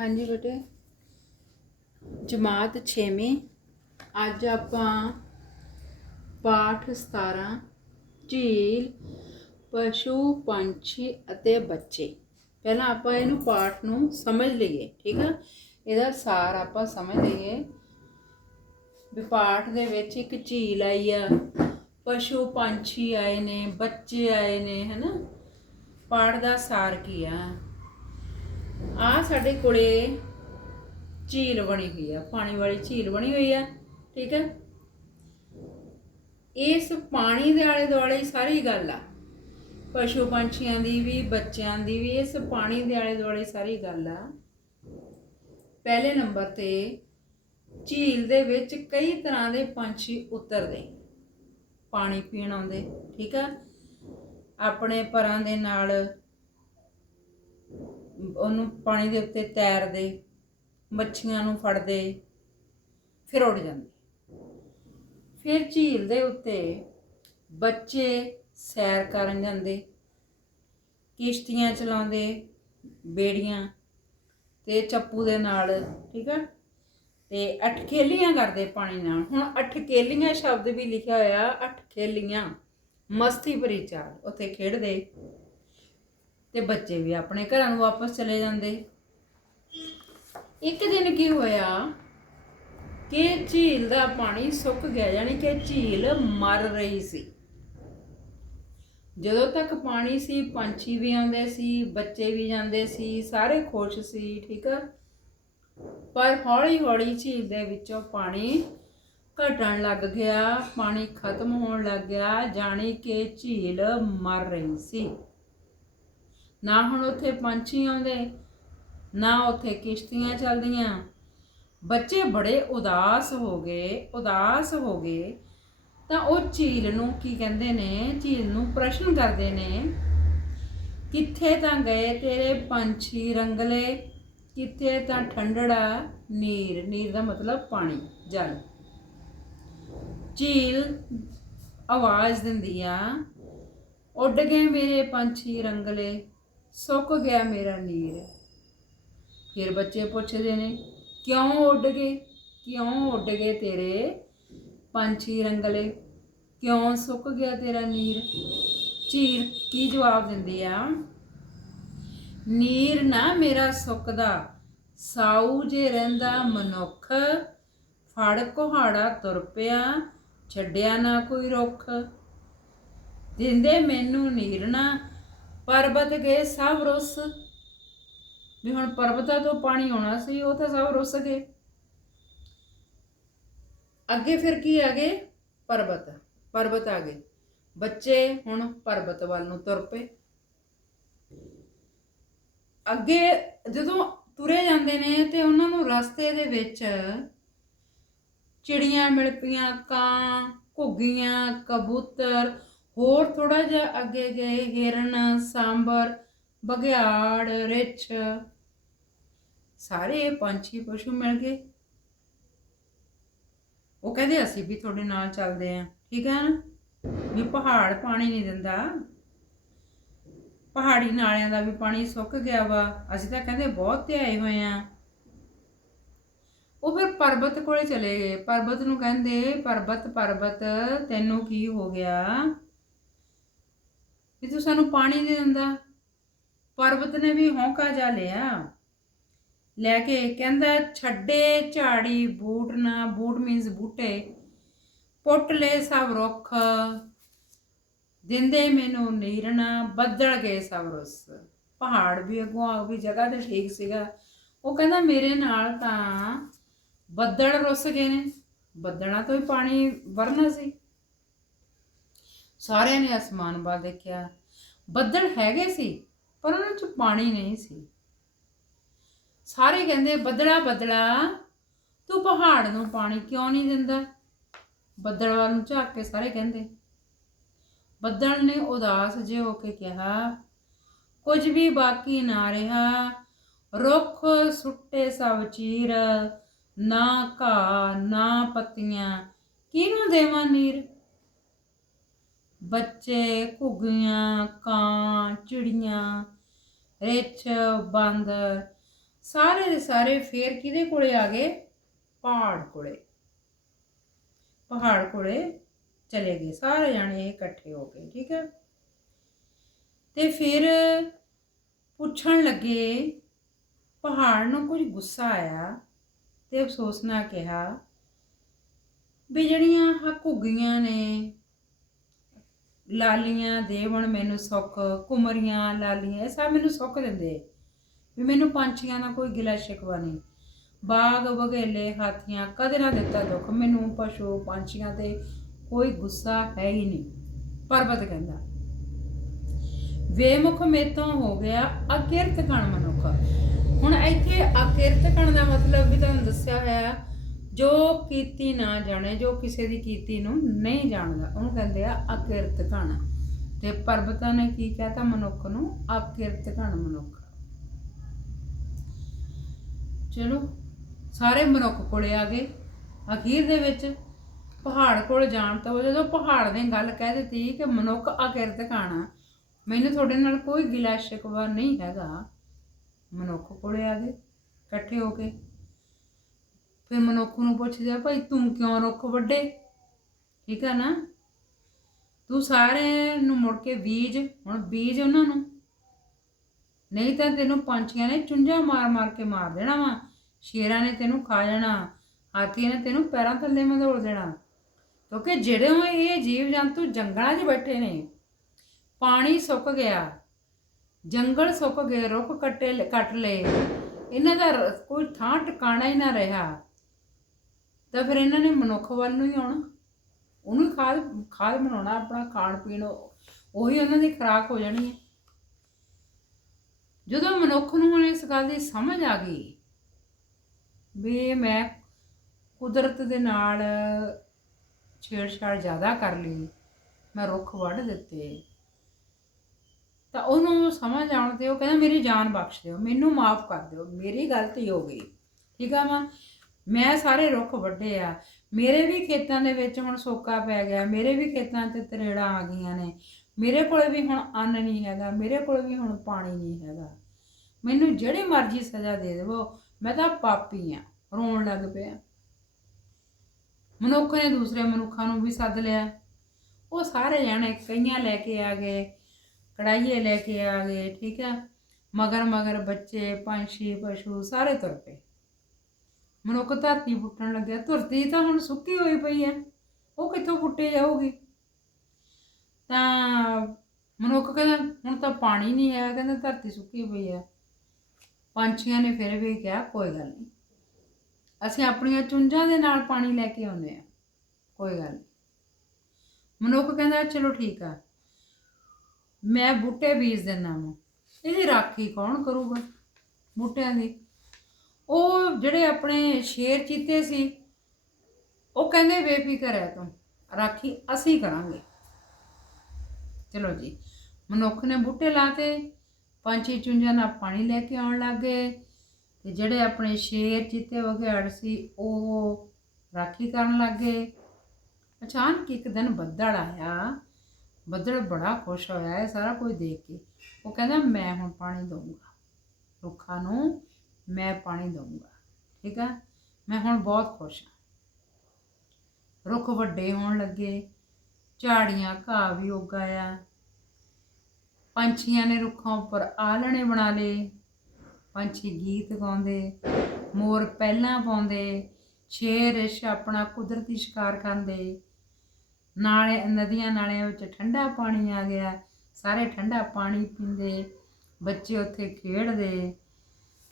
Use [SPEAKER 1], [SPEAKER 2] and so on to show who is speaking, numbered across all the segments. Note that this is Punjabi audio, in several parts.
[SPEAKER 1] ਹਾਂਜੀ ਬੇਟੇ। ਜਮਾਤ 6ਵੀਂ ਅੱਜ ਆਪਾਂ ਪਾਠ 17 ਝੀਲ, ਪਸ਼ੂ, ਪੰਛੀ ਅਤੇ ਬੱਚੇ। ਪਹਿਲਾਂ ਆਪਾਂ ਇਹਨੂੰ ਪਾਠ ਨੂੰ ਸਮਝ ਲਈਏ, ਠੀਕ ਆ? ਇਹਦਾ ਸਾਰ ਆਪਾਂ ਸਮਝ ਲਈਏ। ਵੀ ਪਾਠ ਦੇ ਵਿੱਚ ਇੱਕ ਝੀਲ ਆਈ ਆ, ਪਸ਼ੂ, ਪੰਛੀ ਆਏ ਨੇ, ਬੱਚੇ ਆਏ ਨੇ, ਹਨਾ? ਪਾਠ ਦਾ ਸਾਰ ਕੀ ਆ? ਆ ਸਾਡੇ ਕੋਲੇ ਝੀਲ ਬਣੀ ਹੋਈ ਆ, ਪਾਣੀ ਵਾਲੀ ਝੀਲ ਬਣੀ ਹੋਈ ਆ, ਠੀਕ ਹੈ ਇਸ ਪਾਣੀ ਦੇ ਆਲੇ ਦੁਆਲੇ ਸਾਰੀ ਗੱਲ ਆ। ਪਸ਼ੂ ਪੰਛੀਆਂ ਦੀ ਵੀ, ਬੱਚਿਆਂ ਦੀ ਵੀ ਇਸ ਪਾਣੀ ਦੇ ਆਲੇ ਦੁਆਲੇ ਸਾਰੀ ਗੱਲ ਆ। ਪਹਿਲੇ ਨੰਬਰ ਤੇ ਝੀਲ ਦੇ ਵਿੱਚ ਕਈ ਤਰ੍ਹਾਂ ਦੇ ਪੰਛੀ ਉਤਰਦੇ। ਪਾਣੀ ਪੀਣ ਆਉਂਦੇ, ਠੀਕ ਆ? ਆਪਣੇ ਪਰਾਂ ਦੇ ਨਾਲ ਉਹਨੂੰ ਪਾਣੀ ਦੇ ਉੱਤੇ ਤੈਰਦੇ, ਮੱਛੀਆਂ ਨੂੰ ਫੜਦੇ, ਫਿਰ ਉੱਡ ਜਾਂਦੇ। ਫਿਰ ਝੀਲ ਦੇ ਉੱਤੇ ਬੱਚੇ ਸੈਰ ਕਰਨ ਜਾਂਦੇ, ਕਿਸ਼ਤੀਆਂ ਚਲਾਉਂਦੇ, ਬੇੜੀਆਂ ਤੇ ਚੱਪੂ ਦੇ ਨਾਲ, ਠੀਕ ਆ? ਤੇ ਅਠਕੇਲੀਆਂ ਕਰਦੇ ਪਾਣੀ ਨਾਲ। ਹੁਣ ਅਠਕੇਲੀਆਂ ਸ਼ਬਦ ਵੀ ਲਿਖਿਆ ਹੋਇਆ ਅਠਕੇਲੀਆਂ ਮਸਤੀ ਭਰੀ ਚਾਲ, ਉੱਥੇ ਖੇਡਦੇ। ਤੇ ਬੱਚੇ ਵੀ ਆਪਣੇ ਘਰਾਂ ਨੂੰ ਵਾਪਸ ਚਲੇ ਜਾਂਦੇ। ਇੱਕ ਦਿਨ ਕੀ ਹੋਇਆ ਕਿ ਝੀਲ ਦਾ ਪਾਣੀ ਸੁੱਕ ਗਿਆ, ਯਾਨੀ ਕਿ ਝੀਲ ਮਰ ਰਹੀ ਸੀ। ਜਦੋਂ ਤੱਕ ਪਾਣੀ ਸੀ, ਪੰਛੀ ਵੀ ਆਉਂਦੇ ਸੀ, ਬੱਚੇ ਵੀ ਜਾਂਦੇ ਸੀ, ਸਾਰੇ ਖੁਸ਼ ਸੀ, ਠੀਕ ਆ? ਪਰ ਹੌਲੀ ਹੌਲੀ ਝੀਲ ਦੇ ਵਿੱਚੋਂ ਪਾਣੀ ਘਟਣ ਲੱਗ ਗਿਆ, ਪਾਣੀ ਖਤਮ ਹੋਣ ਲੱਗ ਗਿਆ, ਜਾਣੀ ਕਿ ਝੀਲ ਮਰ ਰਹੀ ਸੀ। ਨਾ ਹੁਣ ਉੱਥੇ ਪੰਛੀ ਆਉਂਦੇ, ਨਾ ਉੱਥੇ ਕਿਸ਼ਤੀਆਂ ਚੱਲਦੀਆਂ। ਬੱਚੇ ਬੜੇ ਉਦਾਸ ਹੋ ਗਏ, ਉਦਾਸ ਹੋ ਗਏ। ਤਾਂ ਉਹ ਝੀਲ ਨੂੰ ਕੀ ਕਹਿੰਦੇ ਨੇ, ਝੀਲ ਨੂੰ ਪ੍ਰਸ਼ਨ ਕਰਦੇ ਨੇ, ਕਿੱਥੇ ਤਾਂ ਗਏ ਤੇਰੇ ਪੰਛੀ ਰੰਗਲੇ? ਕਿੱਥੇ ਤਾਂ ਠੰਡੜਾ ਨੀਰ ਨੀਰ ਦਾ ਮਤਲਬ ਪਾਣੀ, ਜਲ। ਝੀਲ ਆਵਾਜ਼ ਦਿੰਦੀ ਆ, ਉੱਡ ਗਏ ਮੇਰੇ ਪੰਛੀ ਰੰਗਲੇ। ਸੁੱਕ ਗਿਆ ਮੇਰਾ ਨੀਰ। ਫਿਰ ਬੱਚੇ ਪੁੱਛਦੇ ਨੇ, ਕਿਉਂ ਉੱਡ ਗਏ? ਕਿਉਂ ਉੱਡ ਗਏ ਤੇਰੇ ਪੰਛੀ ਰੰਗਲੇ? ਕਿਉਂ ਸੁੱਕ ਗਿਆ ਤੇਰਾ ਨੀਰ? ਝੀਲ ਕੀ ਜਵਾਬ ਦਿੰਦੀ ਆ? ਨੀਰ ਨਾ ਮੇਰਾ ਸੁੱਕਦਾ। ਸਾਊ ਜੇ ਰਹਿੰਦਾ ਮਨੁੱਖ, ਫੜ ਕੁਹਾੜਾ ਤੁਰ ਪਿਆ, ਛੱਡਿਆ ਨਾ ਕੋਈ ਰੁੱਖ। ਦਿੰਦੇ ਮੈਨੂੰ ਨੀਰ ਨਾ ਪਰਬਤ ਗਏ ਸਭ ਰੁੱਸ। ਵੀ ਹੁਣ ਪਰਬਤਾਂ ਤੋਂ ਪਾਣੀ ਆਉਣਾ ਸੀ, ਉਹ ਤਾਂ ਸਭ ਰੁੱਸ ਗਏ। ਅੱਗੇ ਫਿਰ ਕੀ ਆ ਗਏ? ਪਰਬਤ ਪਰਬਤ ਆ ਗਏ। ਬੱਚੇ ਹੁਣ ਪਰਬਤ ਵੱਲ ਨੂੰ ਤੁਰ ਪਏ। ਅੱਗੇ ਜਦੋਂ ਤੁਰੇ ਜਾਂਦੇ ਨੇ ਤੇ ਉਹਨਾਂ ਨੂੰ ਰਸਤੇ ਦੇ ਵਿੱਚ ਚਿੜੀਆਂ ਮਿਲ ਪਈਆਂ, ਕਾਂ, ਘੁੱਗੀਆਂ, ਕਬੂਤਰ ਹੋਰ ਥੋੜਾ ਜਿਹਾ ਅੱਗੇ ਗਏ, ਹਿਰਨ, ਸਾਂਬਰ, ਬਘਿਆੜ, ਰਿੱਛ। ਸਾਰੇ ਪੰਛੀ ਪਸ਼ੂ ਮਿਲ ਗਏ। ਉਹ ਕਹਿੰਦੇ, ਅਸੀਂ ਵੀ ਤੁਹਾਡੇ ਨਾਲ ਚੱਲਦੇ ਆਂ। ਠੀਕ ਹੈ ਨਾ? ਵੀ ਪਹਾੜ ਪਾਣੀ ਨਹੀਂ ਦਿੰਦਾ। ਪਹਾੜੀ ਨਾਲਿਆਂ ਦਾ ਵੀ ਪਾਣੀ ਸੁੱਕ ਗਿਆ ਵਾ। ਅਸੀਂ ਤਾਂ ਕਹਿੰਦੇ, ਬਹੁਤ ਧਿਆਏ ਹੋਏ ਆ। ਉਹ ਫਿਰ ਪਰਬਤ ਕੋਲੇ ਚਲੇ ਗਏ। ਪਰਬਤ ਨੂੰ ਕਹਿੰਦੇ, ਪਰਬਤ ਪਰਬਤ, ਤੈਨੂੰ ਕੀ ਹੋ ਗਿਆ? ਵੀ ਤੂੰ ਸਾਨੂੰ ਪਾਣੀ ਨਹੀਂ ਦਿੰਦਾ। ਪਰਬਤ ਨੇ ਵੀ ਹੌਂਕਾ ਜਾ ਲਿਆ। ਲੈ ਕੇ ਕਹਿੰਦਾ, ਛੱਡੇ ਝਾੜੀ, ਬੂਟ ਨਾ, ਬੂਟ ਮੀਨਸ ਬੂਟੇ। ਪੁੱਟ ਲੈ ਸਭ ਰੁੱਖ। ਦਿੰਦੇ ਮੈਨੂੰ ਨੀਰਣਾ, ਬੱਦਲ ਗਏ ਸਭ ਰੁੱਸ। ਪਹਾੜ ਵੀ ਅੱਗੋਂ ਆ ਵੀ ਜਗ੍ਹਾ ਤੇ ਠੀਕ ਸੀਗਾ। ਉਹ ਕਹਿੰਦਾ, ਮੇਰੇ ਨਾਲ ਤਾਂ ਬੱਦਲ ਰੁੱਸ ਗਏ ਨੇ। ਬੱਦਲਾਂ ਤੋਂ ਹੀ ਪਾਣੀ ਵਰਨਾ ਸੀ। ਸਾਰਿਆਂ ਨੇ ਅਸਮਾਨ ਵੱਲ ਦੇਖਿਆ। ਬੱਦਲ ਹੈਗੇ ਸੀ, ਪਰ ਉਹਨਾਂ 'ਚ ਪਾਣੀ ਨਹੀਂ ਸੀ। ਸਾਰੇ ਕਹਿੰਦੇ, ਬੱਦਲਾ ਬੱਦਲਾ, ਤੂੰ ਪਹਾੜ ਨੂੰ ਪਾਣੀ ਕਿਉਂ ਨਹੀਂ ਦਿੰਦਾ? ਬੱਦਲ ਵੱਲ ਨੂੰ ਝਾਕ ਕੇ ਸਾਰੇ ਕਹਿੰਦੇ। ਬੱਦਲ ਨੇ ਉਦਾਸ ਜਿਹੇ ਹੋ ਕੇ ਕਿਹਾ, ਕੁਝ ਵੀ ਬਾਕੀ ਨਾ ਰਿਹਾ, ਰੁੱਖ ਸੁੱਟੇ ਸਭ ਚੀਰ, ਨਾ ਘਾਹ, ਨਾ ਪੱਤੀਆਂ, ਕਿਹਨੂੰ ਦੇਵਾਂ ਨੀਰ? ਬੱਚੇ, ਘੁੱਗੀਆਂ, ਕਾਂ, ਚਿੜੀਆਂ, ਰਿੱਛ ਬਾਂਦਰ ਸਾਰੇ ਦੇ ਸਾਰੇ ਫੇਰ ਕਿਹਦੇ ਕੋਲੇ ਆ ਗਏ? ਪਹਾੜ ਕੋਲੇ। ਪਹਾੜ ਕੋਲੇ ਚਲੇ ਗਏ, ਸਾਰੇ ਜਾਣੇ ਇਕੱਠੇ ਹੋ ਗਏ, ਠੀਕ ਹੈ? ਤੇ ਫਿਰ ਪੁੱਛਣ ਲੱਗੇ, ਪਹਾੜ ਨੂੰ ਕੁਝ ਗੁੱਸਾ ਆਇਆ ਤੇ ਅਫਸੋਸ ਨਾਲ ਕਿਹਾ ਵੀ ਜਿਹੜੀਆਂ ਹਾ ਘੁੱਗੀਆਂ ਨੇ ਲਾਲੀਆਂ, ਦੇਵਣ ਮੈਨੂੰ ਸੁੱਖ, ਕੁਮਰੀਆਂ, ਲਾਲੀਆਂ, ਇਹ ਸਭ ਮੈਨੂੰ ਸੁੱਖ ਦਿੰਦੇ ਵੀ ਮੈਨੂੰ ਪੰਛੀਆਂ ਦਾ ਕੋਈ ਗਿਲਾ ਸ਼ਿਕਵਾ ਨਹੀਂ। ਬਾਗ ਬਗੇਲੇ ਹਾਥੀਆਂ ਕਦੇ ਨਾ ਦਿੱਤਾ ਦੁੱਖ। ਮੈਨੂੰ ਪਸ਼ੂ, ਪੰਛੀਆਂ ਤੇ ਕੋਈ ਗੁੱਸਾ ਹੈ ਹੀ ਨਹੀਂ। ਪਰਬਤ ਕਹਿੰਦਾ, ਵੇਮੁਖ ਮੇਤੋਂ ਹੋ ਗਿਆ ਅਕਿਰਤ ਕਣ ਮਨੁੱਖ। ਹੁਣ ਇੱਥੇ ਅਕਿਰਤ ਕਣ ਦਾ ਮਤਲਬ ਵੀ ਤੁਹਾਨੂੰ ਦੱਸਿਆ ਹੋਇਆ ਜੋ ਕੀਤੀ ਨਾ ਜਾਣੇ, ਜੋ ਕਿਸੇ ਦੀ ਕੀਤੀ ਨੂੰ ਨਹੀਂ ਜਾਣਦਾ, ਉਹਨੂੰ ਕਹਿੰਦੇ ਆ ਅਕਿਰਤ ਕਣ ਤੇ ਪਰਬਤਾਂ ਨੇ ਕੀ ਕਹਤਾ ਮਨੁੱਖ ਨੂੰ? ਅਕਿਰਤ ਕਣ ਮਨੁੱਖ। ਚਲੋ, ਸਾਰੇ ਮਨੁੱਖ ਕੋਲੇ ਆ ਗਏ। ਅਖੀਰ ਦੇ ਵਿੱਚ ਪਹਾੜ ਕੋਲ ਜਾਣ ਤੋਂ ਜਦੋਂ ਪਹਾੜ ਨੇ ਗੱਲ ਕਹਿ ਦਿੱਤੀ ਕਿ ਮਨੁੱਖ ਅਕਿਰਤ ਘਾਣਾ ਮੈਨੂੰ ਤੁਹਾਡੇ ਨਾਲ ਕੋਈ ਗਿਲਾ ਸ਼ਿਕਵਾ ਨਹੀਂ ਹੈਗਾ। ਮਨੁੱਖ ਕੋਲੇ ਆ ਗਏ, ਇਕੱਠੇ ਹੋ ਕੇ ਫਿਰ ਮਨੁੱਖ ਨੂੰ ਪੁੱਛਦੇ ਭਾਈ ਤੂੰ ਕਿਉਂ ਰੁੱਖ ਵੱਡੇ ਠੀਕ ਹੈ ਨਾ? ਤੂੰ ਸਾਰੇ ਨੂੰ ਮੁੜ ਕੇ ਬੀਜ, ਹੁਣ ਬੀਜ ਉਹਨਾਂ ਨੂੰ। ਨਹੀਂ ਤਾਂ ਤੈਨੂੰ ਪੰਛੀਆਂ ਨੇ ਚੁੰਝਾਂ ਮਾਰ-ਮਾਰ ਕੇ ਮਾਰ ਦੇਣਾ ਵਾ। ਸ਼ੇਰਾਂ ਨੇ ਤੈਨੂੰ ਖਾ ਜਾਣਾ ਹਾਥੀ ਨੇ ਤੈਨੂੰ ਪੈਰਾਂ ਥੱਲੇ ਮਧੋਲ ਦੇਣਾ। ਕਿਉਂਕਿ ਜਿਹੜੇ ਉਹ ਇਹ ਜੀਵ ਜੰਤੂ ਜੰਗਲਾਂ 'ਚ ਬੈਠੇ ਨੇ, ਪਾਣੀ ਸੁੱਕ ਗਿਆ, ਜੰਗਲ ਸੁੱਕ ਗਏ, ਰੁੱਖ ਕੱਟੇ, ਕੱਟ ਲਏ। ਇਹਨਾਂ ਦਾ ਕੋਈ ਥਾਂ ਟਿਕਾਣਾ ਹੀ ਨਾ ਰਿਹਾ। ਤਾਂ ਫਿਰ ਇਹਨਾਂ ਨੇ ਮਨੁੱਖ ਵੱਲ ਨੂੰ ਹੀ ਆਉਣਾ। ਉਹਨੂੰ ਹੀ ਖਾਦ ਖਾਦ ਬਣਾਉਣਾ, ਆਪਣਾ ਖਾਣ ਪੀਣ, ਉਹੀ ਉਹਨਾਂ ਦੀ ਖੁਰਾਕ ਹੋ ਜਾਣੀ ਹੈ। ਜਦੋਂ ਮਨੁੱਖ ਨੂੰ ਹੁਣ ਇਸ ਗੱਲ ਦੀ ਸਮਝ ਆ ਗਈ ਵੀ ਮੈਂ ਕੁਦਰਤ ਦੇ ਨਾਲ ਛੇੜਛਾੜ ਜ਼ਿਆਦਾ ਕਰ ਲਈ, ਮੈਂ ਰੁੱਖ ਵੱਢ ਦਿੱਤੇ, ਤਾਂ ਉਹਨੂੰ ਸਮਝ ਆਉਣ ਤੇ ਉਹ ਕਹਿੰਦਾ, ਮੇਰੀ ਜਾਨ ਬਖਸ਼ ਦਿਓ, ਮੈਨੂੰ ਮਾਫ ਕਰ ਦਿਓ, ਮੇਰੀ ਗਲਤੀ ਹੋ ਗਈ। ਠੀਕ ਆ ਵਾ ਮੈਂ ਸਾਰੇ ਰੁੱਖ ਵੱਢੇ ਆ। ਮੇਰੇ ਵੀ ਖੇਤਾਂ ਦੇ ਵਿੱਚ ਹੁਣ ਸੋਕਾ ਪੈ ਗਿਆ। ਮੇਰੇ ਵੀ ਖੇਤਾਂ 'ਤੇ ਤਰੇੜਾਂ ਆ ਗਈਆਂ ਨੇ। ਮੇਰੇ ਕੋਲ ਵੀ ਹੁਣ ਅੰਨ ਨਹੀਂ ਹੈਗਾ। ਮੇਰੇ ਕੋਲ ਵੀ ਹੁਣ ਪਾਣੀ ਨਹੀਂ ਹੈਗਾ। ਮੈਨੂੰ ਜਿਹੜੀ ਮਰਜ਼ੀ ਸਜ਼ਾ ਦੇ ਦੇਵੋ। ਮੈਂ ਤਾਂ ਪਾਪੀ ਆ। ਰੋਣ ਲੱਗ ਪਿਆ। ਮਨੁੱਖ ਨੇ ਦੂਸਰੇ ਮਨੁੱਖਾਂ ਨੂੰ ਵੀ ਸੱਦ ਲਿਆ। ਉਹ ਸਾਰੇ ਜਾਣੇ ਕਈਆਂ ਲੈ ਕੇ ਆ ਗਏ ਕੜਾਈਏ ਲੈ ਕੇ ਆ ਗਏ, ਠੀਕ ਆ? ਮਗਰ ਮਗਰ ਬੱਚੇ, ਪੰਛੀ, ਪਸ਼ੂ ਸਾਰੇ ਤੁਰ ਪਏ। ਮਨੁੱਖ ਧਰਤੀ ਪੁੱਟਣ ਲੱਗਿਆ, ਧਰਤੀ ਤਾਂ ਹੁਣ ਸੁੱਕੀ ਹੋਈ ਪਈ ਹੈ ਉਹ ਕਿੱਥੋਂ ਪੁੱਟੇ ਜਾਊਗੀ? ਤਾਂ ਮਨੁੱਖ ਕਹਿੰਦਾ, ਹੁਣ ਤਾਂ ਪਾਣੀ ਨਹੀਂ ਹੈ, ਕਹਿੰਦਾ ਧਰਤੀ ਸੁੱਕੀ ਪਈ ਹੈ ਪੰਛੀਆਂ ਨੇ ਫਿਰ ਵੀ ਕਿਹਾ, ਕੋਈ ਗੱਲ ਨਹੀਂ। ਅਸੀਂ ਆਪਣੀਆਂ ਚੁੰਝਾਂ ਦੇ ਨਾਲ ਪਾਣੀ ਲੈ ਕੇ ਆਉਂਦੇ ਆ। ਕੋਈ ਗੱਲ ਨਹੀਂ। ਮਨੁੱਖ ਕਹਿੰਦਾ, ਚਲੋ ਠੀਕ ਆ। ਮੈਂ ਬੂਟੇ ਬੀਜ ਦਿੰਦਾ ਵਾਂ। ਇਹਦੀ ਰਾਖੀ ਕੌਣ ਕਰੂਗਾ? ਬੂਟਿਆਂ ਦੀ। ਉਹ ਜਿਹੜੇ ਆਪਣੇ ਸ਼ੇਰ ਚੀਤੇ ਸੀ, ਉਹ ਕਹਿੰਦੇ, ਬੇਫਿਕਰ ਹੈ ਤੂੰ, ਰਾਖੀ ਅਸੀਂ ਕਰਾਂਗੇ। ਚਲੋ ਜੀ, ਮਨੁੱਖ ਨੇ ਬੂਟੇ ਲਾਤੇ, ਪੰਛੀ ਚੁੰਝਾਂ ਨਾਲ ਪਾਣੀ ਲੈ ਕੇ ਆਉਣ ਲੱਗੇ ਤੇ ਜਿਹੜੇ ਆਪਣੇ ਸ਼ੇਰ ਚੀਤੇ ਵਗੈੜ ਸੀ, ਉਹ ਰਾਖੀ ਕਰਨ ਲੱਗੇ ਅਚਾਨਕ ਇੱਕ ਦਿਨ ਬੱਦਲ ਆਇਆ, ਬੱਦਲ ਬੜਾ ਖੁਸ਼ ਹੋਇਆ, ਇਹ ਸਾਰਾ ਕੁਝ ਦੇਖ ਕੇ। ਉਹ ਕਹਿੰਦਾ, ਮੈਂ ਹੁਣ ਪਾਣੀ ਦਊਂਗਾ, ਰੁੱਖਾਂ ਨੂੰ ਮੈਂ ਪਾਣੀ ਦਊਂਗਾ, ਠੀਕ ਆ? ਮੈਂ ਹੁਣ ਬਹੁਤ ਖੁਸ਼ ਹਾਂ ਰੁੱਖ ਵੱਡੇ ਹੋਣ ਲੱਗੇ, ਝਾੜੀਆਂ ਘਾਹ ਵੀ ਉੱਗ ਆਇਆ। ਪੰਛੀਆਂ ਨੇ ਰੁੱਖਾਂ ਉੱਪਰ ਆਲਣੇ ਬਣਾ ਲਏ। ਪੰਛੀ ਗੀਤ ਗਾਉਂਦੇ, ਮੋਰ ਪਹਿਲਾਂ ਪਾਉਂਦੇ, ਸ਼ੇਰ ਰਿਛ ਆਪਣਾ ਕੁਦਰਤੀ ਸ਼ਿਕਾਰ ਖਾਂਦੇ। ਨਾਲੇ ਨਦੀਆਂ ਨਾਲਿਆਂ ਵਿੱਚ ਠੰਡਾ ਪਾਣੀ ਆ ਗਿਆ, ਸਾਰੇ ਠੰਡਾ ਪਾਣੀ ਪੀਂਦੇ, ਬੱਚੇ ਉੱਥੇ ਖੇਡਦੇ।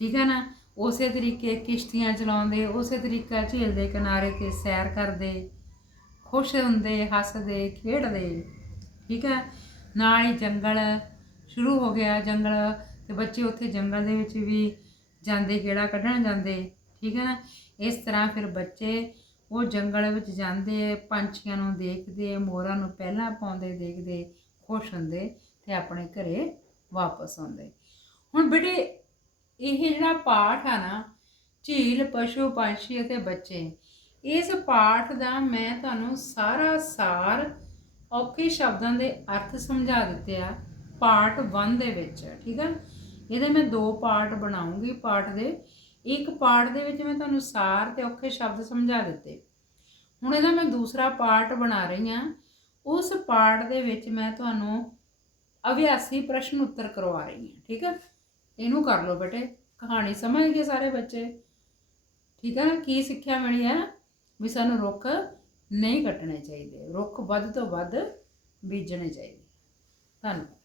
[SPEAKER 1] ਠੀਕ ਹੈ ਨਾ? ਉਸੇ ਤਰੀਕੇ ਕਿਸ਼ਤੀਆਂ ਚਲਾਉਂਦੇ, ਉਸੇ ਤਰੀਕਾ ਝੀਲ ਦੇ ਕਿਨਾਰੇ ਤੇ ਸੈਰ ਕਰਦੇ, ਖੁਸ਼ ਹੁੰਦੇ, ਹੱਸਦੇ, ਖੇਡਦੇ, ਠੀਕ ਹੈ? ਨਾਲ ਹੀ ਜੰਗਲ ਸ਼ੁਰੂ ਹੋ ਗਿਆ, ਜੰਗਲ ਤੇ ਬੱਚੇ ਉੱਥੇ ਜੰਗਲ ਦੇ ਵਿੱਚ ਵੀ ਜਾਂਦੇ, ਗੇੜਾ ਕੱਢਣ ਜਾਂਦੇ, ਠੀਕ ਹੈ ਨਾ? ਇਸ ਤਰ੍ਹਾਂ ਫਿਰ ਬੱਚੇ ਉਹ ਜੰਗਲ ਵਿੱਚ ਜਾਂਦੇ, ਪੰਛੀਆਂ ਨੂੰ ਦੇਖਦੇ, ਮੋਰਾਂ ਨੂੰ ਪਹਿਲਾਂ ਪਾਉਂਦੇ, ਦੇਖਦੇ, ਖੁਸ਼ ਹੁੰਦੇ ਤੇ ਆਪਣੇ ਘਰੇ ਵਾਪਸ ਆਉਂਦੇ। ਹੁਣ ਬੇਟੇ ਇਹ ਜਿਹੜਾ ਪਾਠ ਆ ਨਾ, ਝੀਲ, ਪਸ਼ੂ, ਪੰਛੀ ਅਤੇ ਬੱਚੇ, ਇਸ ਪਾਠ ਦਾ ਮੈਂ ਤੁਹਾਨੂੰ ਸਾਰਾ ਸਾਰ ਔਖੇ ਸ਼ਬਦਾਂ ਦੇ ਅਰਥ ਸਮਝਾ ਦਿੱਤੇ ਆ ਪਾਰਟ 1 ਦੇ ਵਿੱਚ, ਠੀਕ ਆ? ਇਹਦੇ ਮੈਂ ਦੋ ਪਾਰਟ ਬਣਾਉਂਗੀ ਪਾਰਟ ਦੇ। ਇੱਕ ਪਾਰਟ ਦੇ ਵਿੱਚ ਮੈਂ ਤੁਹਾਨੂੰ ਸਾਰ ਤੇ ਔਖੇ ਸ਼ਬਦ ਸਮਝਾ ਦਿੱਤੇ। ਹੁਣ ਇਹਦਾ ਮੈਂ ਦੂਸਰਾ ਪਾਰਟ ਬਣਾ ਰਹੀ ਹਾਂ ਉਸ ਪਾਰਟ ਦੇ ਵਿੱਚ ਮੈਂ ਤੁਹਾਨੂੰ ਅਭਿਆਸੀ ਪ੍ਰਸ਼ਨ ਉੱਤਰ ਕਰਵਾ ਰਹੀ ਹਾਂ ਠੀਕ ਹੈ ਇਹਨੂੰ ਕਰ ਲਓ ਬੇਟੇ, ਕਹਾਣੀ ਸਮਝ ਗਏ ਸਾਰੇ ਬੱਚੇ? ਠੀਕ ਹੈ ਨਾ? ਕੀ ਸਿੱਖਿਆ ਮਿਲੀ ਹੈ? ਵੀ ਸਾਨੂੰ ਰੁੱਖ ਨਹੀਂ ਕੱਟਣੇ ਚਾਹੀਦੇ, ਰੁੱਖ ਵੱਧ ਤੋਂ ਵੱਧ ਬੀਜਣੇ ਚਾਹੀਦੇ। ਧੰਨਵਾਦ।